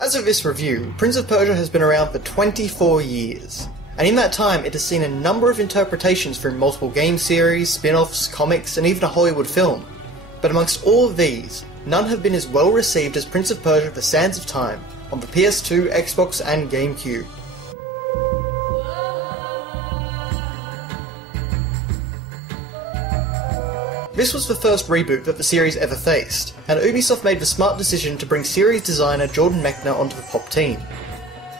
As of this review, Prince of Persia has been around for 24 years, and in that time it has seen a number of interpretations through multiple game series, spin-offs, comics, and even a Hollywood film. But amongst all of these, none have been as well received as Prince of Persia: The Sands of Time on the PS2, Xbox, and GameCube. This was the first reboot that the series ever faced, and Ubisoft made the smart decision to bring series designer Jordan Mechner onto the pop team.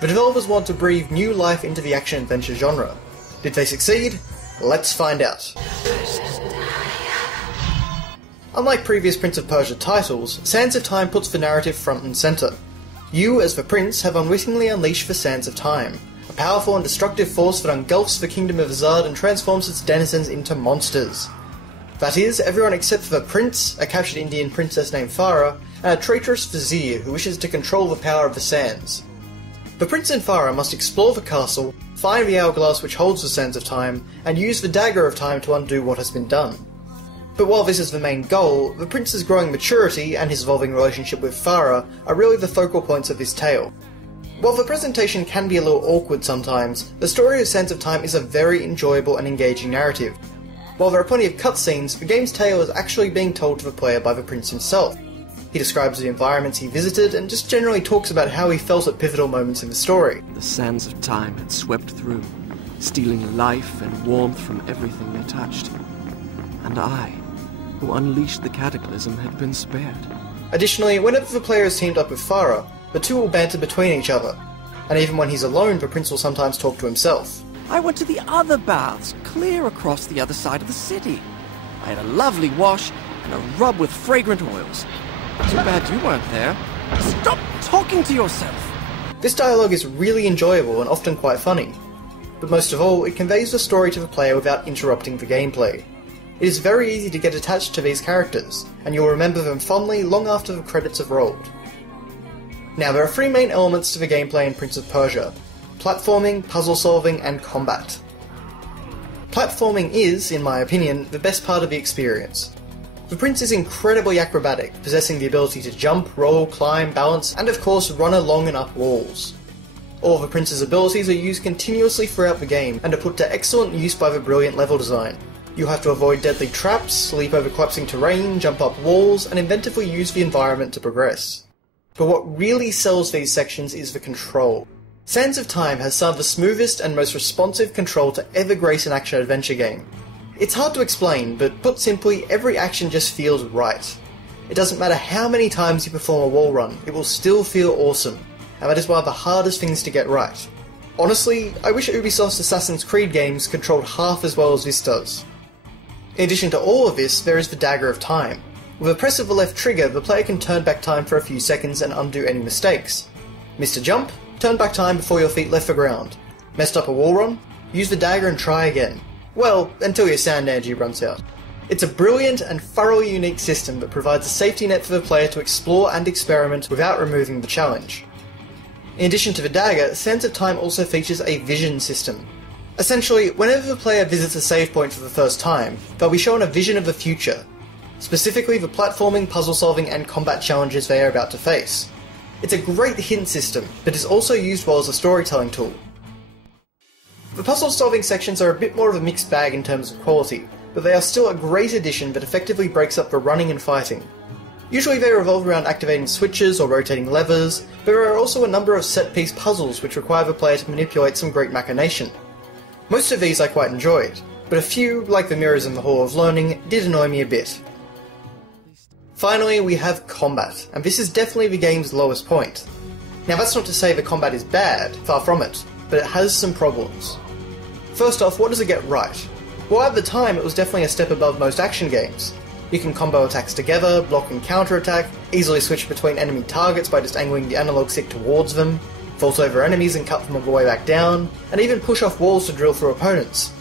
The developers want to breathe new life into the action-adventure genre. Did they succeed? Let's find out. Unlike previous Prince of Persia titles, Sands of Time puts the narrative front and centre. You, as the prince, have unwittingly unleashed the Sands of Time, a powerful and destructive force that engulfs the kingdom of Azad and transforms its denizens into monsters. That is, everyone except for the prince, a captured Indian princess named Farah, and a traitorous vizier who wishes to control the power of the sands. The prince and Farah must explore the castle, find the hourglass which holds the Sands of Time, and use the Dagger of Time to undo what has been done. But while this is the main goal, the prince's growing maturity and his evolving relationship with Farah are really the focal points of this tale. While the presentation can be a little awkward sometimes, the story of Sands of Time is a very enjoyable and engaging narrative. While there are plenty of cutscenes, the game's tale is actually being told to the player by the prince himself. He describes the environments he visited and just generally talks about how he felt at pivotal moments in the story. The sands of time had swept through, stealing life and warmth from everything they touched. And I, who unleashed the cataclysm, had been spared. Additionally, whenever the player is teamed up with Farah, the two will banter between each other, and even when he's alone, the prince will sometimes talk to himself. I went to the other baths, clear across the other side of the city. I had a lovely wash and a rub with fragrant oils. Too bad you weren't there. Stop talking to yourself! This dialogue is really enjoyable and often quite funny. But most of all, it conveys the story to the player without interrupting the gameplay. It is very easy to get attached to these characters, and you'll remember them fondly long after the credits have rolled. Now, there are three main elements to the gameplay in Prince of Persia: platforming, puzzle solving, and combat. Platforming is, in my opinion, the best part of the experience. The prince is incredibly acrobatic, possessing the ability to jump, roll, climb, balance, and of course run along and up walls. All of the prince's abilities are used continuously throughout the game, and are put to excellent use by the brilliant level design. You have to avoid deadly traps, leap over collapsing terrain, jump up walls, and inventively use the environment to progress. But what really sells these sections is the control. Sands of Time has some of the smoothest and most responsive control to ever grace an action-adventure game. It's hard to explain, but put simply, every action just feels right. It doesn't matter how many times you perform a wall run, it will still feel awesome, and that is one of the hardest things to get right. Honestly, I wish Ubisoft's Assassin's Creed games controlled half as well as this does. In addition to all of this, there is the Dagger of Time. With a press of the left trigger, the player can turn back time for a few seconds and undo any mistakes. Missed a jump? Turn back time before your feet left the ground. Messed up a wall run? Use the dagger and try again. Well, until your sound energy runs out. It's a brilliant and thoroughly unique system that provides a safety net for the player to explore and experiment without removing the challenge. In addition to the dagger, Sands of Time also features a vision system. Essentially, whenever the player visits a save point for the first time, they'll be shown a vision of the future, specifically the platforming, puzzle solving, and combat challenges they are about to face. It's a great hint system, but is also used well as a storytelling tool. The puzzle-solving sections are a bit more of a mixed bag in terms of quality, but they are still a great addition that effectively breaks up the running and fighting. Usually they revolve around activating switches or rotating levers, but there are also a number of set-piece puzzles which require the player to manipulate some great machination. Most of these I quite enjoyed, but a few, like the mirrors in the Hall of Learning, did annoy me a bit. Finally, we have combat, and this is definitely the game's lowest point. Now that's not to say the combat is bad, far from it, but it has some problems. First off, what does it get right? Well, at the time it was definitely a step above most action games. You can combo attacks together, block and counter-attack, easily switch between enemy targets by just angling the analog stick towards them, vault over enemies and cut them all the way back down, and even push off walls to drill through opponents.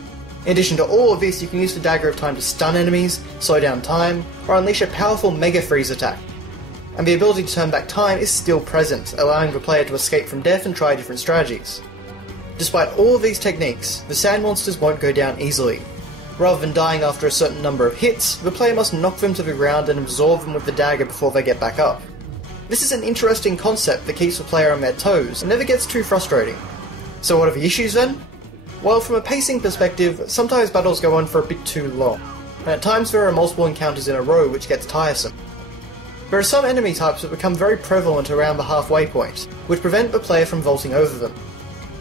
In addition to all of this, you can use the Dagger of Time to stun enemies, slow down time, or unleash a powerful Mega Freeze attack. And the ability to turn back time is still present, allowing the player to escape from death and try different strategies. Despite all of these techniques, the sand monsters won't go down easily. Rather than dying after a certain number of hits, the player must knock them to the ground and absorb them with the dagger before they get back up. This is an interesting concept that keeps the player on their toes and never gets too frustrating. So what are the issues then? Well, from a pacing perspective, sometimes battles go on for a bit too long, and at times there are multiple encounters in a row which gets tiresome. There are some enemy types that become very prevalent around the halfway point, which prevent the player from vaulting over them.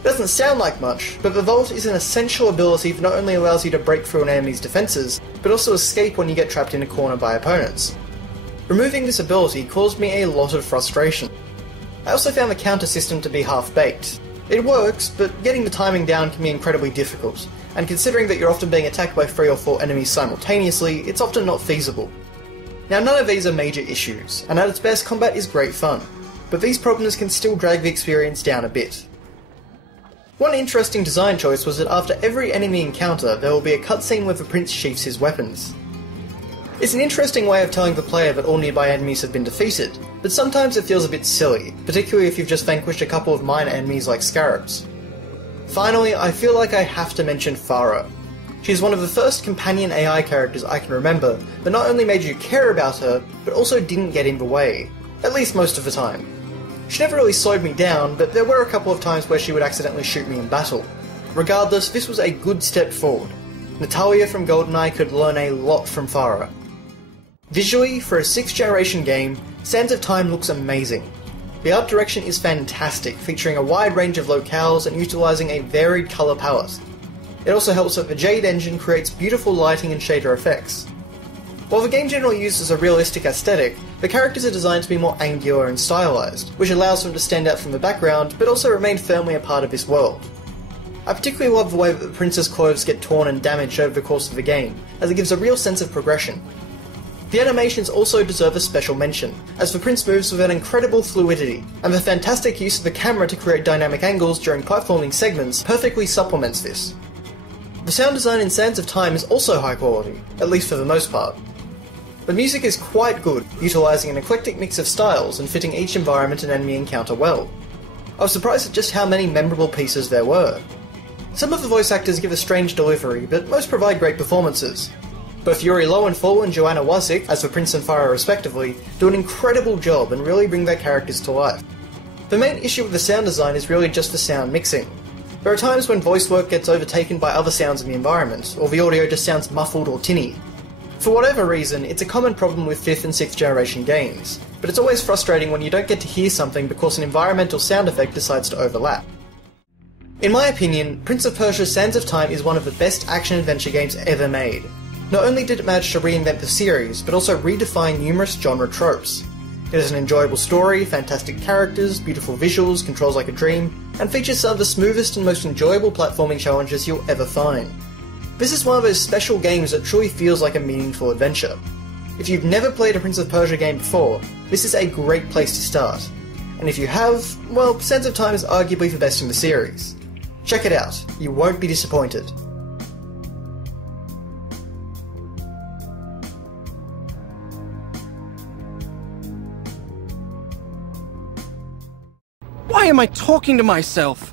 It doesn't sound like much, but the vault is an essential ability that not only allows you to break through an enemy's defences, but also escape when you get trapped in a corner by opponents. Removing this ability caused me a lot of frustration. I also found the counter system to be half-baked. It works, but getting the timing down can be incredibly difficult, and considering that you're often being attacked by 3 or 4 enemies simultaneously, it's often not feasible. Now, none of these are major issues, and at its best, combat is great fun, but these problems can still drag the experience down a bit. One interesting design choice was that after every enemy encounter, there will be a cutscene where the prince sheaths his weapons. It's an interesting way of telling the player that all nearby enemies have been defeated, but sometimes it feels a bit silly, particularly if you've just vanquished a couple of minor enemies like scarabs. Finally, I feel like I have to mention Farah. She's one of the first companion AI characters I can remember that not only made you care about her, but also didn't get in the way, at least most of the time. She never really slowed me down, but there were a couple of times where she would accidentally shoot me in battle. Regardless, this was a good step forward. Natalia from GoldenEye could learn a lot from Farah. Visually, for a 6th generation game, Sands of Time looks amazing. The art direction is fantastic, featuring a wide range of locales and utilising a varied colour palette. It also helps that the Jade engine creates beautiful lighting and shader effects. While the game generally uses a realistic aesthetic, the characters are designed to be more angular and stylised, which allows them to stand out from the background, but also remain firmly a part of this world. I particularly love the way that the prince's clothes get torn and damaged over the course of the game, as it gives a real sense of progression. The animations also deserve a special mention, as the prince moves with an incredible fluidity, and the fantastic use of the camera to create dynamic angles during platforming segments perfectly supplements this. The sound design in Sands of Time is also high quality, at least for the most part. The music is quite good, utilising an eclectic mix of styles and fitting each environment and enemy encounter well. I was surprised at just how many memorable pieces there were. Some of the voice actors give a strange delivery, but most provide great performances. Both Yuri Lowenthal and Joanna Wazik, as the Prince and Farah respectively, do an incredible job and really bring their characters to life. The main issue with the sound design is really just the sound mixing. There are times when voice work gets overtaken by other sounds in the environment, or the audio just sounds muffled or tinny. For whatever reason, it's a common problem with 5th and 6th generation games, but it's always frustrating when you don't get to hear something because an environmental sound effect decides to overlap. In my opinion, Prince of Persia Sands of Time is one of the best action-adventure games ever made. Not only did it manage to reinvent the series, but also redefine numerous genre tropes. It has an enjoyable story, fantastic characters, beautiful visuals, controls like a dream, and features some of the smoothest and most enjoyable platforming challenges you'll ever find. This is one of those special games that truly feels like a meaningful adventure. If you've never played a Prince of Persia game before, this is a great place to start. And if you have, well, Sands of Time is arguably the best in the series. Check it out, you won't be disappointed. Why am I talking to myself?